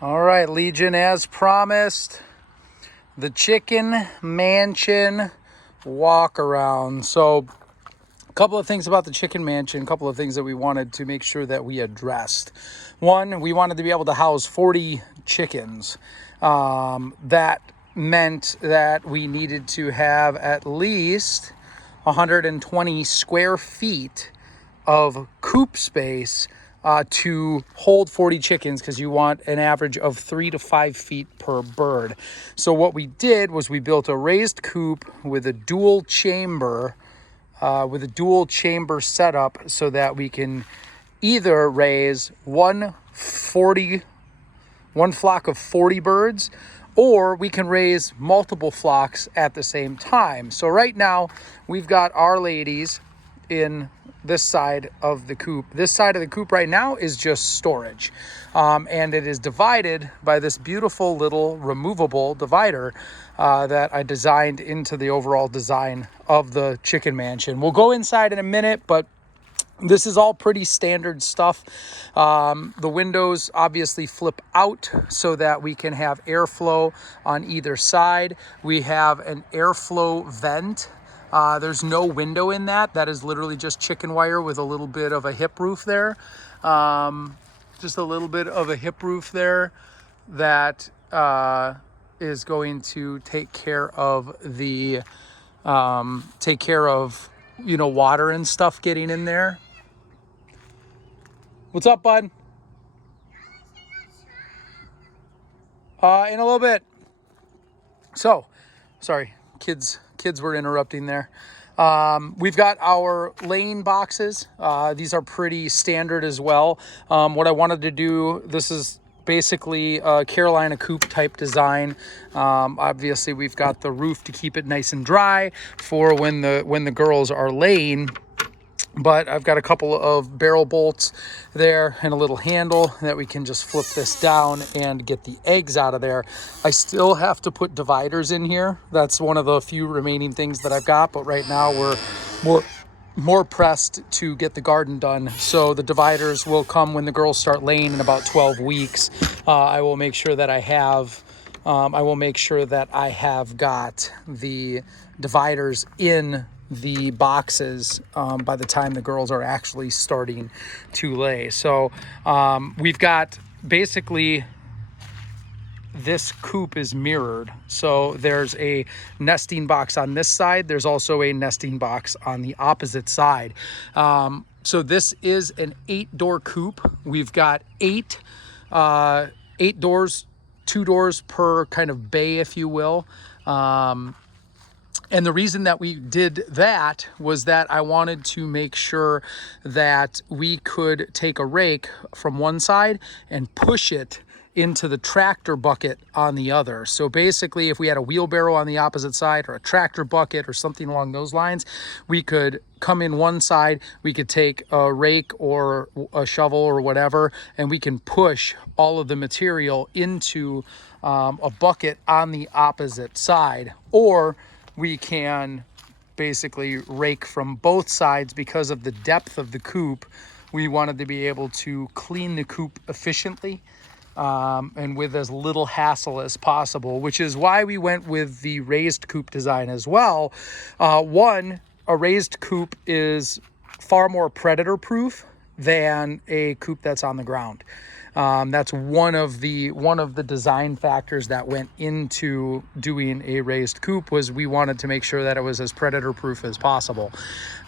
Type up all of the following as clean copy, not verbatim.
All right, Legion, as promised, the chicken mansion walk around. So a couple of things about the chicken mansion, a couple of things that we wanted to make sure that we addressed. One, we wanted to be able to house 40 chickens. That meant that we needed to have at least 120 square feet of coop space to hold 40 chickens, because you want an average of 3 to 5 feet per bird. So what we did was we built a raised coop with a dual chamber setup, so that we can either raise one flock of 40 birds, or we can raise multiple flocks at the same time. So right now we've got our ladies in this side of the coop. This side of the coop right now is just storage. And it is divided by this beautiful little removable divider that I designed into the overall design of the chicken mansion. We'll go inside in a minute, but this is all pretty standard stuff. The windows obviously flip out so that we can have airflow on either side. We have an airflow vent. There's no window in that. That is literally just chicken wire with a little bit of a hip roof there. Just a little bit of a hip roof there that is going to take care of water and stuff getting in there. What's up, bud? In a little bit. So, sorry, kids were interrupting there. We've got our laying boxes. These are pretty standard as well. What I wanted to do, this is basically a Carolina coop type design. Obviously we've got the roof to keep it nice and dry for when the girls are laying. But I've got a couple of barrel bolts there and a little handle that we can just flip this down and get the eggs out of there. I still have to put dividers in here. That's one of the few remaining things that I've got. But right now we're more pressed to get the garden done. So the dividers will come when the girls start laying in about 12 weeks. I will make sure that I have got the dividers in the boxes by the time the girls are actually starting to lay. So we've got basically, this coop is mirrored. So there's a nesting box on this side. There's also a nesting box on the opposite side. So this is an 8-door coop. We've got 8 doors, 2 doors per kind of bay, if you will. And the reason that we did that was that I wanted to make sure that we could take a rake from one side and push it into the tractor bucket on the other. So basically, if we had a wheelbarrow on the opposite side, or a tractor bucket or something along those lines, we could come in one side, we could take a rake or a shovel or whatever, and we can push all of the material into a bucket on the opposite side. Or we can basically rake from both sides. Because of the depth of the coop, we wanted to be able to clean the coop efficiently and with as little hassle as possible, which is why we went with the raised coop design as well. One, a raised coop is far more predator proof than a coop that's on the ground. That's one of the design factors that went into doing a raised coop, was we wanted to make sure that it was as predator proof as possible.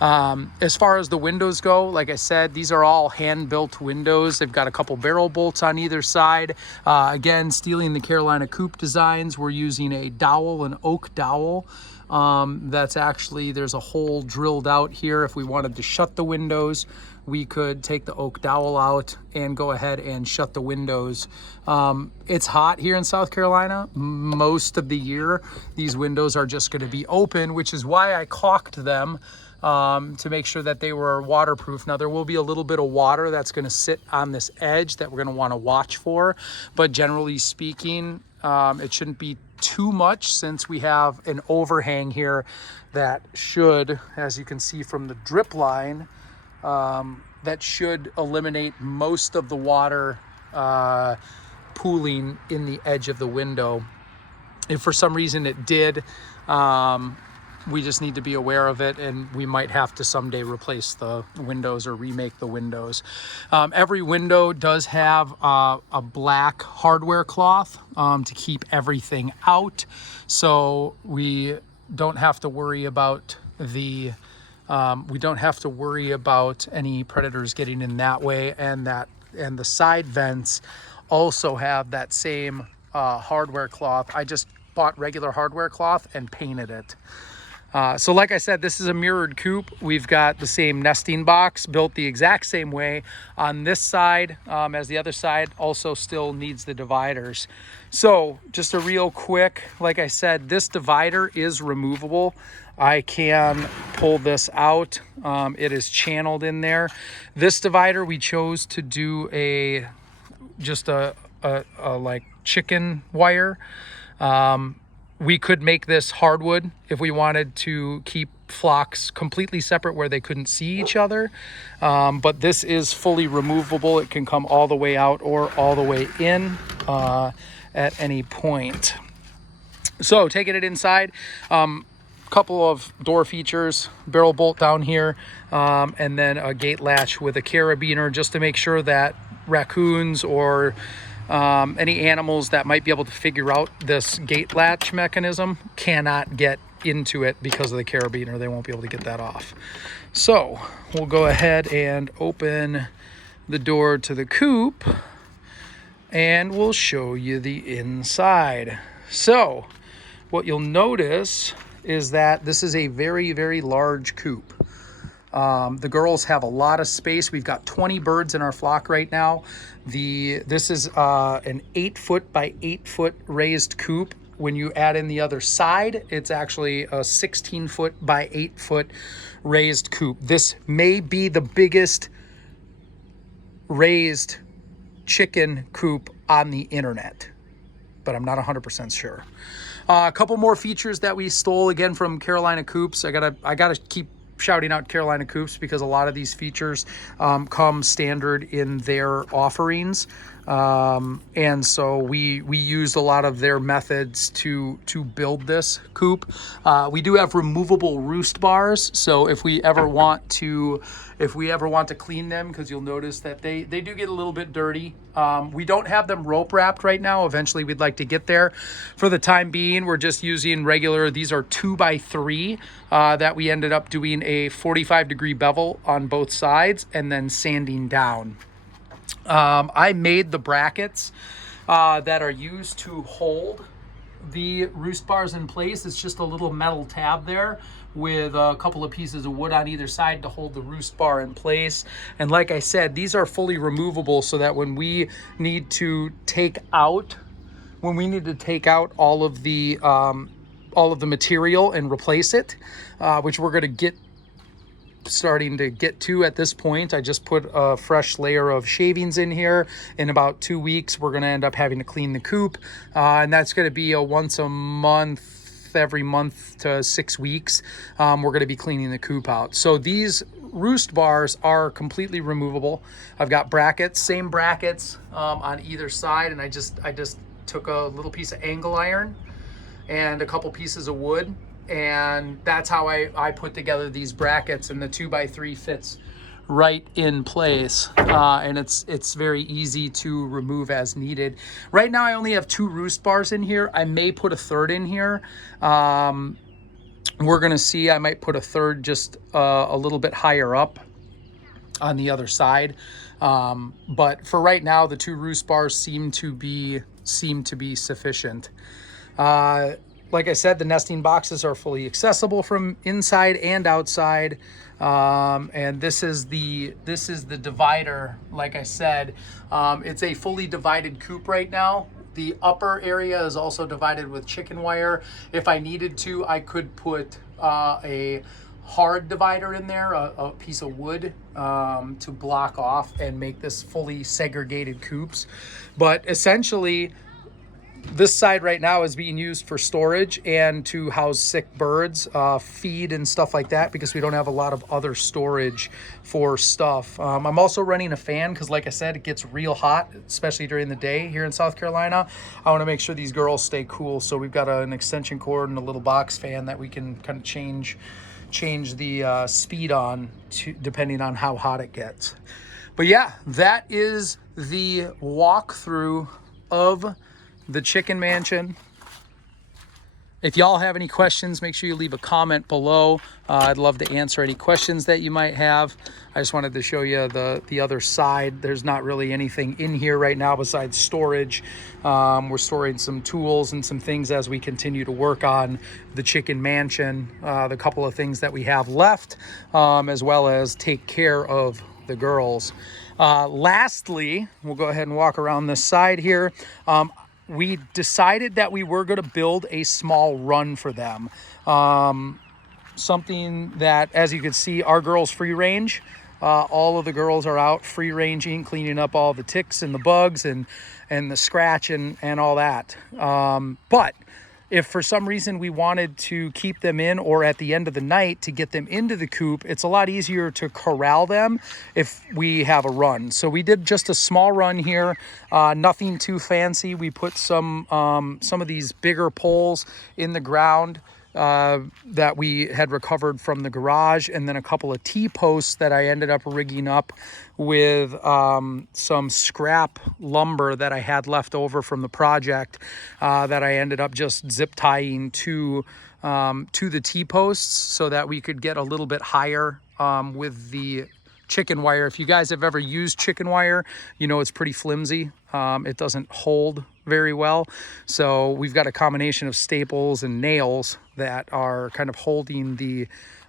As far as the windows go, like I said, these are all hand built windows. They've got a couple barrel bolts on either side. Again, stealing the Carolina coop designs, we're using a dowel, an oak dowel. That's actually, there's a hole drilled out here. If we wanted to shut the windows, we could take the oak dowel out and go ahead and shut the windows. It's hot here in South Carolina. Most of the year, these windows are just going to be open, which is why I caulked them to make sure that they were waterproof. Now, there will be a little bit of water that's going to sit on this edge that we're going to want to watch for. But generally speaking, it shouldn't be too much, since we have an overhang here that should, as you can see from the drip line, that should eliminate most of the water pooling in the edge of the window. If for some reason it did, we just need to be aware of it, and we might have to someday replace the windows or remake the windows. Every window does have a black hardware cloth to keep everything out, so we don't have to worry about any predators getting in that way. And the side vents also have that same hardware cloth. I just bought regular hardware cloth and painted it. So like I said, this is a mirrored coop. We've got the same nesting box built the exact same way on this side as the other side. Also still needs the dividers. So just a real quick, like I said, this divider is removable. I can pull this out. It is channeled in there. This divider, we chose to do just a like chicken wire. We could make this hardwood if we wanted to keep flocks completely separate where they couldn't see each other. But this is fully removable. It can come all the way out or all the way in at any point. So taking it inside, couple of door features, barrel bolt down here, and then a gate latch with a carabiner just to make sure that raccoons or any animals that might be able to figure out this gate latch mechanism cannot get into it because of the carabiner. They won't be able to get that off. So we'll go ahead and open the door to the coop and we'll show you the inside. So what you'll notice is that this is a very, very large coop. The girls have a lot of space. We've got 20 birds in our flock right now. This is an 8-foot by 8-foot raised coop. When you add in the other side, it's actually a 16-foot by 8-foot raised coop. This may be the biggest raised chicken coop on the internet, but I'm not 100% sure. A couple more features that we stole again from Carolina Coops. I gotta keep shouting out Carolina Coops because a lot of these features come standard in their offerings. And so we used a lot of their methods to build this coop. We do have removable roost bars, so if we ever want to clean them, because you'll notice that they do get a little bit dirty. We don't have them rope wrapped right now. Eventually we'd like to get there. For the time being, we're just using regular, these are 2x3 that we ended up doing a 45-degree bevel on both sides and then sanding down. I made the brackets that are used to hold the roost bars in place. It's just a little metal tab there with a couple of pieces of wood on either side to hold the roost bar in place. And like I said, these are fully removable so that when we need to take out all of the material and replace it, which we're going to starting to get to at this point. I just put a fresh layer of shavings in here. In about 2 weeks, we're going to end up having to clean the coop. And that's going to be a once a month, every month to 6 weeks. We're going to be cleaning the coop out. So these roost bars are completely removable. I've got brackets, same brackets on either side. And I just took a little piece of angle iron and a couple pieces of wood. And that's how I put together these brackets, and the 2x3 fits right in place. And it's very easy to remove as needed. Right now I only have 2 roost bars in here. I may put a third in here. We're gonna see. I might put a third just a little bit higher up on the other side. But for right now, the 2 roost bars seem to be sufficient. Like I said, the nesting boxes are fully accessible from inside and outside. And this is the divider. Like I said, it's a fully divided coop right now. The upper area is also divided with chicken wire. If I needed to, I could put a hard divider in there, a piece of wood to block off and make this fully segregated coops. But essentially, This side right now is being used for storage and to house sick birds, feed and stuff like that, because we don't have a lot of other storage for stuff. I'm also running a fan because, like I said, it gets real hot, especially during the day here in South Carolina. I want to make sure these girls stay cool, so we've got an extension cord and a little box fan that we can kind of change the speed on depending on how hot it gets. But yeah, that is the walkthrough of the chicken mansion. If y'all have any questions, make sure you leave a comment below. I'd love to answer any questions that you might have. I just wanted to show you the other side. There's not really anything in here right now besides storage. We're storing some tools and some things as we continue to work on the chicken mansion, the couple of things that we have left, as well as take care of the girls. Lastly, we'll go ahead and walk around this side here. We decided that we were going to build a small run for them. Something that, as you can see, our girls free range. All of the girls are out free ranging, cleaning up all the ticks and the bugs and the scratch and all that. But if for some reason we wanted to keep them in, or at the end of the night to get them into the coop, it's a lot easier to corral them if we have a run. So we did just a small run here, nothing too fancy. We put some of these bigger poles in the ground that we had recovered from the garage, and then a couple of T-posts that I ended up rigging up with some scrap lumber that I had left over from the project that I ended up just zip tying to the T-posts so that we could get a little bit higher with the chicken wire. If you guys have ever used chicken wire, you know it's pretty flimsy. It doesn't hold very well. So we've got a combination of staples and nails that are kind of holding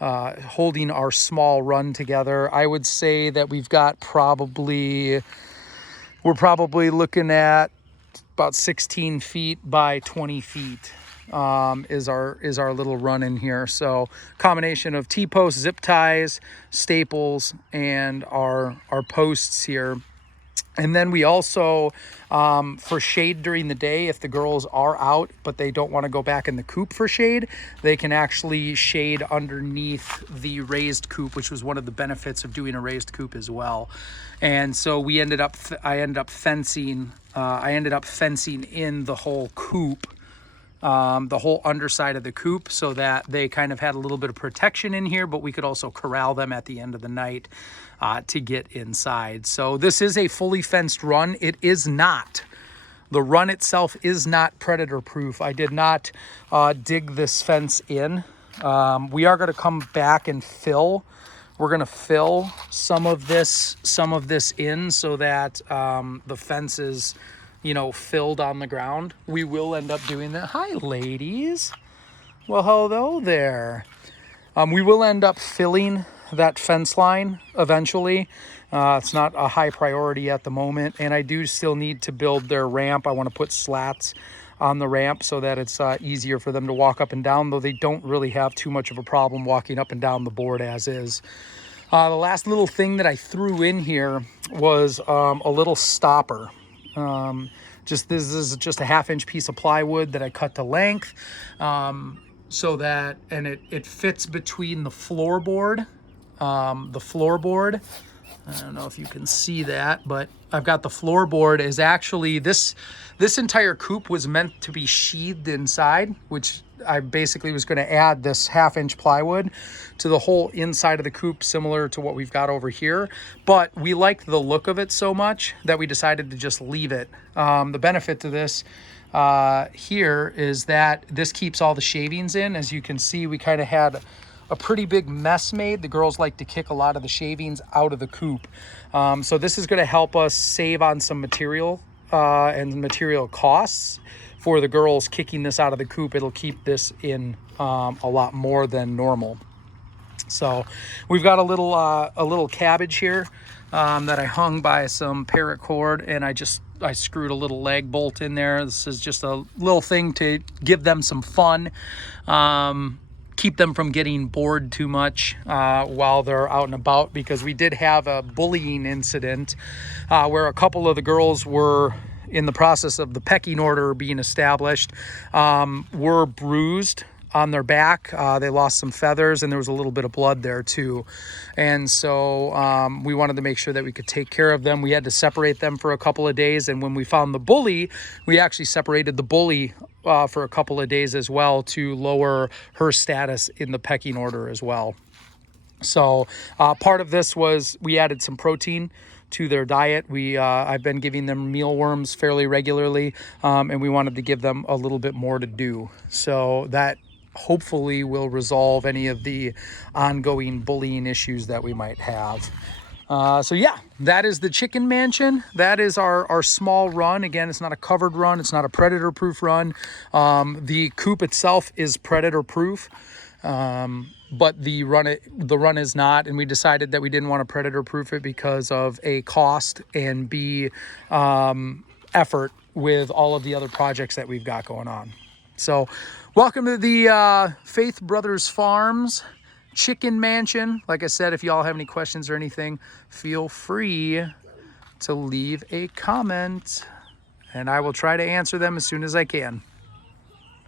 our small run together. I would say that we're probably looking at about 16 feet by 20 feet is our little run in here. So combination of T-posts, zip ties, staples, and our posts here. And then we also, for shade during the day, if the girls are out but they don't want to go back in the coop for shade, they can actually shade underneath the raised coop, which was one of the benefits of doing a raised coop as well. And so I ended up fencing in the whole coop, the whole underside of the coop, so that they kind of had a little bit of protection in here, but we could also corral them at the end of the night to get inside. So this is a fully fenced run. The run itself is not predator proof. I did not dig this fence in. We are going to come back and we're going to fill some of this in so that the fence is, filled on the ground. We will end up doing that. Hi, ladies. Well, hello there. We will end up filling that fence line eventually. It's not a high priority at the moment, and I do still need to build their ramp. I want to put slats on the ramp so that it's easier for them to walk up and down, though they don't really have too much of a problem walking up and down the board as is. The last little thing that I threw in here was a little stopper. This is just a 1/2-inch piece of plywood that I cut to length, so that, and it fits between the floorboard. I don't know if you can see that, but I've got the floorboard is actually, this entire coop was meant to be sheathed inside, which I basically was going to add this 1/2-inch plywood to the whole inside of the coop, similar to what we've got over here. But we liked the look of it so much that we decided to just leave it. The benefit to this here is that this keeps all the shavings in. As you can see, we kind of had a pretty big mess made. The girls like to kick a lot of the shavings out of the coop. So this is going to help us save on some material and material costs. For the girls kicking this out of the coop, it'll keep this in a lot more than normal. So we've got a little cabbage here that I hung by some paracord, and I screwed a little leg bolt in there. This is just a little thing to give them some fun. Keep them from getting bored too much while they're out and about, because we did have a bullying incident where a couple of the girls were in the process of the pecking order being established, were bruised on their back. They lost some feathers, and there was a little bit of blood there too. And so we wanted to make sure that we could take care of them. We had to separate them for a couple of days. And when we found the bully, we actually separated the bully for a couple of days as well to lower her status in the pecking order as well. So part of this was we added some protein to their diet. I've been giving them mealworms fairly regularly, and we wanted to give them a little bit more to do. So that hopefully will resolve any of the ongoing bullying issues that we might have. So yeah, that is the chicken mansion. That is our small run. Again, it's not a covered run. It's not a predator proof run. The coop itself is predator proof. But the run is not, and we decided that we didn't want to predator proof it because of A, cost, and B, effort with all of the other projects that we've got going on. So welcome to the Faith Brothers Farms Chicken Mansion. Like I said, if y'all have any questions or anything, feel free to leave a comment, and I will try to answer them as soon as I can.